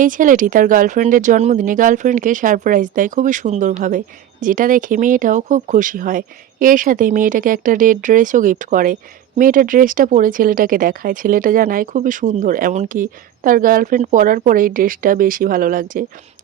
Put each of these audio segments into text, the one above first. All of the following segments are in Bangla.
এই ছেলেটি তার গার্লফ্রেন্ডের জন্মদিনে গার্লফ্রেন্ডকে সারপ্রাইজ দেয় খুবই সুন্দরভাবে। যেটা দেখে মেয়েটাও খুব খুশি হয়। এর সাথে মেয়েটাকে একটা রেড ড্রেসও গিফট করে। মেয়েটা ড্রেসটা পরে ছেলেটাকে দেখায়। ছেলেটা জানায়, খুবই সুন্দর। এমনকি তার গার্লফ্রেন্ড পরার পরে এই ড্রেসটা বেশি ভালো লাগছে।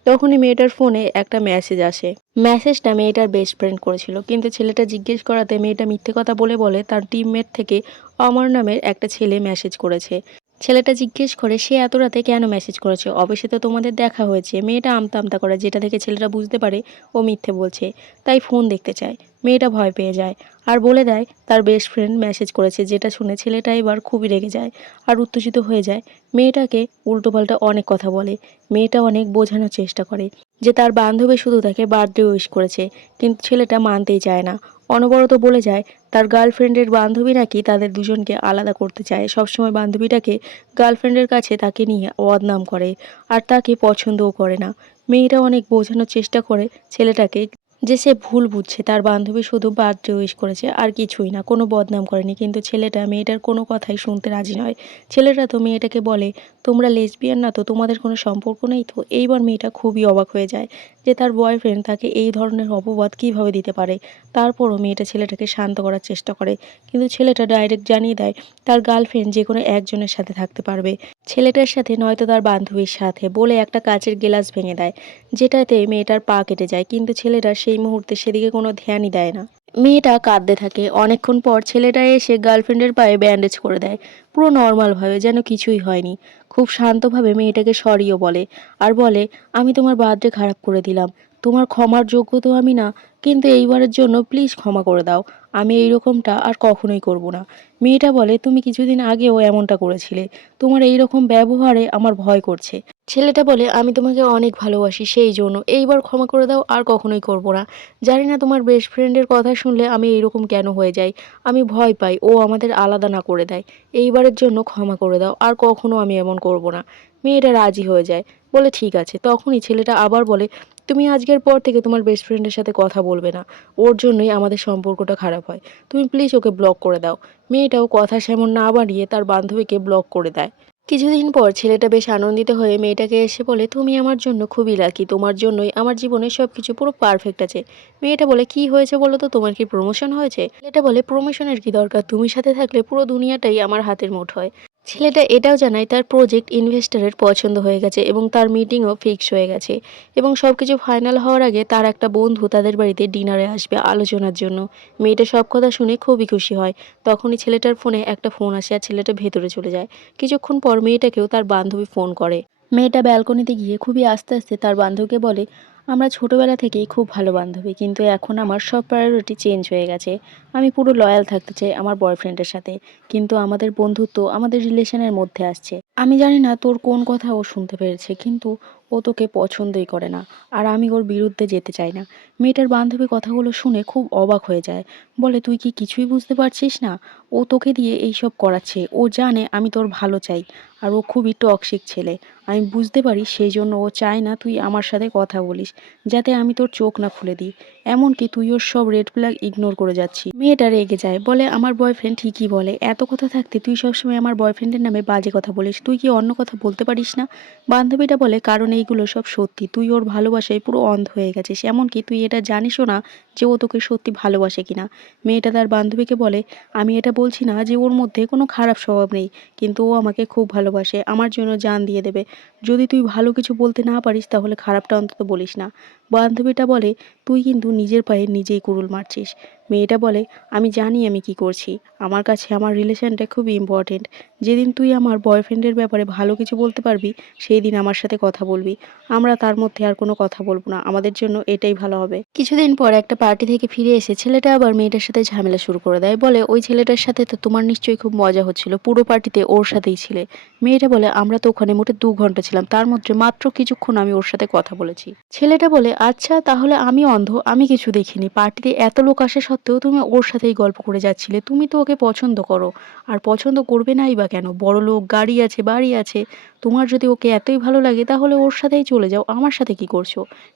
তখনই মেয়েটার ফোনে একটা মেসেজ আসে। মেসেজটা মেয়েটার বেস্ট ফ্রেন্ড করেছিল। কিন্তু ছেলেটা জিজ্ঞেস করাতে মেয়েটা মিথ্যে কথা বলে বলে তার টিমমেট থেকে অমর নামের একটা ছেলে মেসেজ করেছে। ছেলেটা জিজ্ঞেস করে, সে এত রাতে কেন মেসেজ করেছে? অবশ্যই তো তোমাদের দেখা হয়েছে। মেয়েটা আমতা আমতা করে, যেটা থেকে ছেলেটা বুঝতে পারে, ও মিথ্যে বলছে। তাই ফোন দেখতে চায়। মেয়েটা ভয় পেয়ে যায়। আর বলে দেয়, তার বেস্ট ফ্রেন্ড মেসেজ করেছে, যেটা শুনে ছেলেটা এবার খুবই রেগে যায় আর উত্তেজিত হয়ে যায়। মেয়েটাকে উল্টোপাল্টা অনেক কথা বলে। মেয়েটা অনেক বোঝানোর চেষ্টা করে যে তার বান্ধবী শুধু তাকে বার্থডে উইশ করেছে, কিন্তু ছেলেটা মানতেই চায় না। অনবরত বলে যায়, তার গার্লফ্রেন্ডের বান্ধবী নাকি তাদের দুজনকে আলাদা করতে চায়। সবসময় বান্ধবীটাকে গার্লফ্রেন্ডের কাছে তাকে নিয়ে বদনাম করে, আর তাকে পছন্দও করে না। মেয়েটা অনেক বোঝানোর চেষ্টা করে ছেলেটাকে যে সে ভুল বুঝছে, তার বান্ধবী শুধু বার্থডে উইশ করেছে আর কিছুই না, কোনো বদনাম করেনি। কিন্তু ছেলেটা মেয়েটার কোনো কথাই শুনতে রাজি নয়। ছেলেটা তো মেয়েটাকে বলে, তোমরা লেসবিয়ান না তো? তোমাদের কোনো সম্পর্ক নেই তো? এইবার মেয়েটা খুবই অবাক হয়ে যায়। যে তার বয়ফ্রেন্ড তাকে এই ধরনের অপবাদ কীভাবে দিতে পারে? তারপরও মেয়েটা ছেলেটাকে শান্ত করার চেষ্টা করে। কিন্তু ছেলেটা ডাইরেক্ট জানিয়ে দেয়, তার গার্লফ্রেন্ড যে কোনো একজনের সাথে থাকতে পারবে। ছেলেটার সাথে নয়তো তার বান্ধবীর সাথে বলে একটা কাচের গ্লাস ভেঙে দেয়, যেটাতে মেয়েটার পা কেটে যায়। কিন্তু ছেলেটা সেই মুহূর্তে সেদিকে কোনো ধ্যানই দেয় না। মেয়েটা কাঁদতে থাকে। অনেকক্ষণ পর ছেলেটা এসে গার্লফ্রেন্ডের পায়ে ব্যান্ডেজ করে দেয়। পুরো নর্মালভাবে যেন কিছুই হয়নি। খুব শান্তভাবে মেয়েটাকে সরিও বলে, আর বলে, আমি তোমার বার্থডে খারাপ করে দিলাম। তোমার ক্ষমার যোগ্য তো আমি না, কিন্তু এইবারের জন্য প্লিজ ক্ষমা করে দাও। আমি এই রকমটা আর কখনোই করব না। মেয়েটা বলে, তুমি কিছুদিন আগেও এমনটা করেছিলে। তোমার এই রকম ব্যবহারে আমার ভয় করছে। ছেলেটা বলে, আমি তোমাকে অনেক ভালোবাসি সেই জন্য। এইবার ক্ষমা করে দাও, আর কখনোই করব না। জানি না তোমার বেস্ট ফ্রেন্ডের কথা শুনলে আমি এইরকম কেন হয়ে যাই। আমি ভয় পাই, ও আমাদের আলাদা না করে দেয়। এইবারের জন্য ক্ষমা করে দাও, আর কখনো আমি এমন করব না। মেয়েটা রাজি হয়ে যায়। বলে, ঠিক আছে। তখনই ছেলেটা আবার বলে তুমি আজকের পর থেকে তোমার বেস্ট ফ্রেন্ডের সাথে কথা বলবে না। ওর জন্যই আমাদের সম্পর্কটা খারাপ হয়। তুমি প্লিজ ওকে ব্লক করে দাও। মেয়েটাও কথা সেমন না বাড়িয়ে তার বান্ধবীকে ব্লক করে দেয়। কিছুদিন পর ছেলেটা বেশ আনন্দিত হয়ে মেয়েটাকে এসে বলে, তুমি আমার জন্য খুবই লাকি তোমার জন্যই আমার জীবনে সব কিছু পুরো পারফেক্ট আছে। মেয়েটা বলে, কি হয়েছে বলো তো? তোমার কি প্রমোশন হয়েছে? ছেলেটা বলে প্রমোশনের কি দরকার? তুমি সাথে থাকলে পুরো দুনিয়াটাই আমার হাতের মুঠোয় ছেলেটা এটাও জানায়, তার প্রজেক্ট ইনভেস্টরের পছন্দ হয়ে গেছে এবং তার মিটিংও ফিক্স হয়ে গেছে এবং সব কিছু ফাইনাল হওয়ার আগে তার একটা বন্ধু তাদের বাড়িতে ডিনারে আসবে আলোচনার জন্য। মেয়েটা সব কথা শুনে খুবই খুশি হয়। তখনই ছেলেটার ফোনে একটা ফোন আসে আর ছেলেটা ভেতরে চলে যায়। কিছুক্ষণ পর মেয়েটাকেও তার বান্ধবী ফোন করে। মেয়েটা ব্যালকনিতে গিয়ে খুবই আস্তে আস্তে তার বান্ধবকে বলে আমরা ছোটোবেলা থেকেই খুব ভালো বান্ধবী, কিন্তু এখন আমার সব প্রায়োরিটি চেঞ্জ হয়ে গেছে। আমি পুরো লয়াল থাকতে চাই আমার বয়ফ্রেন্ডের সাথে, কিন্তু আমাদের বন্ধুত্ব আমাদের রিলেশনের মধ্যে আসছে। আমি জানি না তোর কোন কথা ও শুনতে পেরেছে, কিন্তু ও তোকে পছন্দই করে না, আর আমি ওর বিরুদ্ধে যেতে চাই না। মেয়েটার বান্ধবী কথাগুলো শুনে খুব অবাক হয়ে যায়। বলে, তুই কি কিছুই বুঝতে পারছিস না? ও তোকে দিয়ে এইসব করাচ্ছে। ও জানে আমি তোর ভালো চাই, আর ও খুবই টক্সিক ছেলে। আমি বুঝতে পারি সেই জন্য ও চায় না তুই আমার সাথে কথা বলিস, যাতে আমি তোর চোখ না খুলে দিই। এমনকি তুই ওর সব রেড ফ্ল্যাগ ইগনোর করে যাচ্ছি মেয়েটা রেগে যায়, বলে, আমার বয়ফ্রেন্ড ঠিকই বলে। এত কথা থাকতে তুই সবসময় আমার বয়ফ্রেন্ডের নামে বাজে কথা বলিস। তুই কি অন্য কথা বলতে পারিস না? বান্ধবীটা বলে, কারণ এইগুলো সব সত্যি। তুই ওর ভালোবাসায় পুরো অন্ধ হয়ে গেছিস। এমনকি তুই এটা জানিসও না যে ও তোকে সত্যি ভালোবাসে কিনা। মেয়েটা তার বান্ধবীকে বলে, আমি এটা বলছি না যে ওর মধ্যে কোনো খারাপ স্বভাব নেই, কিন্তু ও আমাকে খুব ভালোবাসে। আমার জন্য জান দিয়ে দেবে। যদি তুই ভালো কিছু বলতে না পারিস তাহলে খারাপটা অন্তত বলিস না। বান্ধবীটা বলে, তুই কিন্তু নিজের পায়ে নিজেই কুড়ুল মারছিস। মেয়েটা বলে, আমি জানি আমি কি করছি। আমার কাছে আমার রিলেশনটা খুবই ইম্পর্টেন্ট যেদিন তুই আমার বয়ফ্রেন্ডের ব্যাপারে ভালো কিছু বলতে পারবি সেই দিন আমার সাথে কথা বলবি। আমরা তার মধ্যে আর কোনো কথা বলব না। আমাদের জন্য এটাই ভালো হবে। কিছুদিন পর একটা পার্টি থেকে ফিরে এসে ছেলেটা আবার মেয়েটার সাথে ঝামেলা শুরু করে দেয়। বলে, ওই ছেলেটার সাথে তো তোমার নিশ্চয়ই খুব মজা হচ্ছিল। পুরো পার্টিতে ওর সাথেই ছিলে। মেয়েটা বলে, আমরা তো ওখানে মোটে দু ঘণ্টা ছিলাম। তার মধ্যে মাত্র কিছুক্ষণ আমি ওর সাথে কথা বলেছি। ছেলেটা বলে আচ্ছা তাহলে আমি অন্ধ। আমি কিছু দেখিনি। পার্টিতে এত লোক আসা সত্ত্বেও তুমি ওর সাথেই গল্প করে যাচ্ছিলে। তুমি তো ওকে পছন্দ করো। আর পছন্দ করবে নাই বা কেন? বড় লোক, গাড়ি আছে, বাড়ি আছে। তোমার যদি ওকে এতই ভালো লাগে, তাহলে ওর সাথেই চলে যাও। আমার সাথে কি করছ?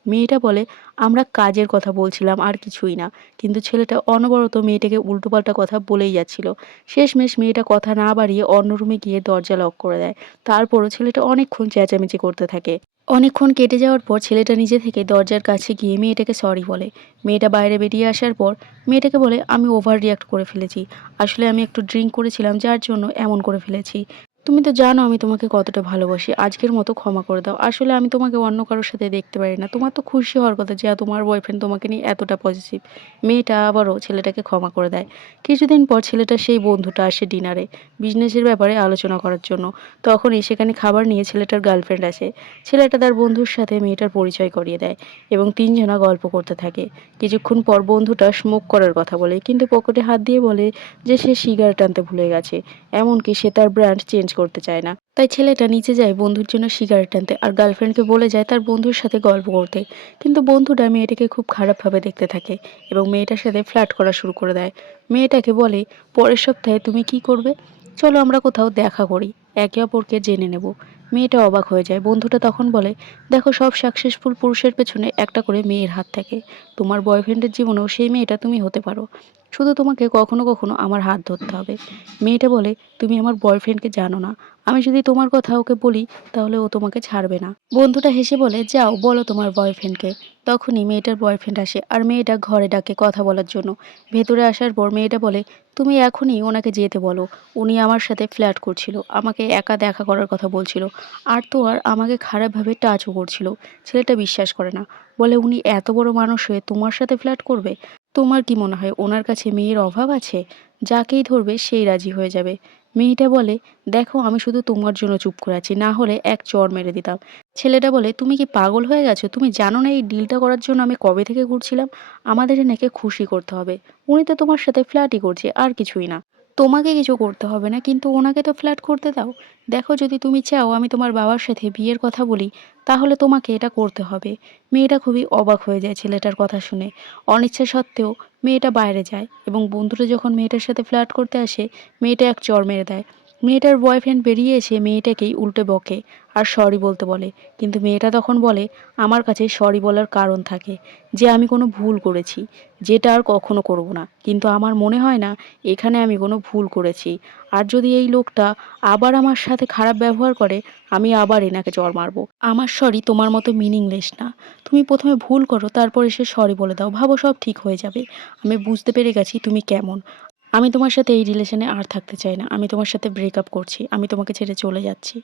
মেয়েটা বলে, আমরা কাজের কথা বলছিলাম, আর কিছুই না। কিন্তু ছেলেটা অনবরত মেয়েটাকে উল্টোপাল্টা কথা বলেই যাচ্ছিল। শেষমেশ মেয়েটা কথা না বাড়িয়ে অন্য রুমে গিয়ে দরজা লক করে দেয়। তারপরও ছেলেটা অনেকক্ষণ চেঁচামেচি করতে থাকে। অনেকক্ষণ কেটে যাওয়ার পর ছেলেটা নিজে থেকে দরজার কাছে গিয়ে মেয়েটাকে সরি বলে। মেয়েটা বাইরে বেরিয়ে আসার পর মেয়েটাকে বলে, আমি ওভার রিয়াক্ট করে ফেলেছি। আসলে আমি একটু ড্রিঙ্ক করেছিলাম, যার জন্য এমন করে ফেলেছি। তুমি তো জানো আমি তোমাকে কতটা ভালোবাসি। আজকের মতো ক্ষমা করে দাও। আসলে আমি তোমাকে অন্য কারোর সাথে দেখতে পারি না। তোমার তো খুশি হওয়ার কথা যে তোমার বয়ফ্রেন্ড তোমাকে নিয়ে এতটা পজিটিভ মেয়েটা আবারও ছেলেটাকে ক্ষমা করে দেয়। কিছুদিন পর ছেলেটা সেই বন্ধুটা আসে ডিনারে বিজনেসের ব্যাপারে আলোচনা করার জন্য। তখনই সেখানে খাবার নিয়ে ছেলেটার গার্লফ্রেন্ড আসে। ছেলেটা তার বন্ধুর সাথে মেয়েটার পরিচয় করিয়ে দেয় এবং তিনজনা গল্প করতে থাকে। কিছুক্ষণ পর বন্ধুটা স্মোক করার কথা বলে, কিন্তু পকেটে হাত দিয়ে বলে যে, সে সিগারেট আনতে ভুলে গেছে। এমনকি সে তার ব্র্যান্ড চেঞ্জ করতে চায় না। তাই ছেলেটা নিচে যায় বন্ধুর জন্য সিগারেট টানতে আর গার্লফ্রেন্ডকে বলে যায় তার বন্ধুর সাথে গল্প করতে। কিন্তু বন্ধুটা মেয়েটাকে খুব খারাপভাবে দেখতে থাকে এবং মেয়েটার সাথে ফ্ল্যাট করা শুরু করে দেয়। মেয়েটাকে বলে, পরের সপ্তাহে তুমি কি করবে? চলো আমরা কোথাও দেখা করি। একে অপরকে জেনে নেব। মেয়েটা অবাক হয়ে যায়। বন্ধুটা তখন বলে, দেখো, সব সাকসেসফুল পুরুষের পেছনে একটা করে মেয়ের হাত থাকে। তোমার বয়ফ্রেন্ডের জীবনেও সেই মেয়েটা তুমি হতে পারো। শুধু তোমাকে কখনো কখনো আমার হাত ধরতে হবে মেয়েটা বলে, তুমি আমার বয়ফ্রেন্ডকে জানো না। আমি যদি তোমার কথা ওকে বলি, তাহলে ও তোমাকে ছাড়বে না। বন্ধুটা হেসে বলে, যাও, বলো তোমার বয়ফ্রেন্ডকে। তখনই মেয়েটার বয়ফ্রেন্ড আসে আর মেয়েটা ঘরে ডাকে কথা বলার জন্য। ভেতরে আসার পর মেয়েটা বলে, তুমি এখনই ওনাকে যেতে বলো। উনি আমার সাথে ফ্ল্যাট করছিল, আমাকে একা দেখা করার কথা বলছিল। আর তো আর আমাকে খারাপভাবে টাচও করছিল। ছেলেটা বিশ্বাস করে না। বলে, উনি এত বড় মানুষ হয়ে তোমার সাথে ফ্ল্যাট করবে? তোমার কি মনে হয় ওনার কাছে মেয়ের অভাব আছে? যাকেই ধরবে সেই রাজি হয়ে যাবে। মেয়েটা বলে, দেখো, আমি শুধু তোমার জন্য চুপ করে আছি, না হলে এক চর মেরে দিতাম। ছেলেটা বলে, তুমি কি পাগল হয়ে গেছো? তুমি জানো না এই ডিলটা করার জন্য আমি কবে থেকে ঘুরছিলাম? আমাদের এনাকে খুশি করতে হবে। উনি তো তোমার সাথে ফ্ল্যাটই করছে, আর কিছুই না। তোমাকে কিছু করতে হবে না, কিন্তু ওনাকে তো ফ্ল্যাট করতে দাও। দেখো, যদি তুমি চাও, আমি তোমার বাবার সাথে বিয়ের কথা বলি তাহলে তোমাকে এটা করতে হবে। মেয়েটা খুবই অবাক হয়ে যায় ছেলেটার কথা শুনে। অনিচ্ছা সত্ত্বেও মেয়েটা বাইরে যায় এবং বন্ধুরা যখন মেয়েটার সাথে ফ্ল্যাট করতে আসে, মেয়েটা এক চর মেরে দেয়। মেয়েটার বয়ফ্রেন্ড বেরিয়ে এসে মেয়েটাকেই উল্টে বকে আর সরি বলতে বলে। কিন্তু মেয়েটা তখন বলে, আমার কাছে সরি বলার কারণ থাকে। যে আমি কোনো ভুল করেছি, যেটা আর কখনো করব না। কিন্তু আমার মনে হয় না, এখানে আমি কোনো ভুল করেছি। আর যদি এই লোকটা আবার আমার সাথে খারাপ ব্যবহার করে, আমি আবার এনাকে চর মারবো। আমার সরি তোমার মতো মিনিংলেস না। তুমি প্রথমে ভুল করো, তারপর এসে সরি বলে দাও। ভাবো সব ঠিক হয়ে যাবে। আমি বুঝতে পেরে গেছি তুমি কেমন। আমি তোমার সাথে এই রিলেশনে আর থাকতে চাই না। আমি তোমার সাথে ব্রেকআপ করছি। আমি তোমাকে ছেড়ে চলে যাচ্ছি।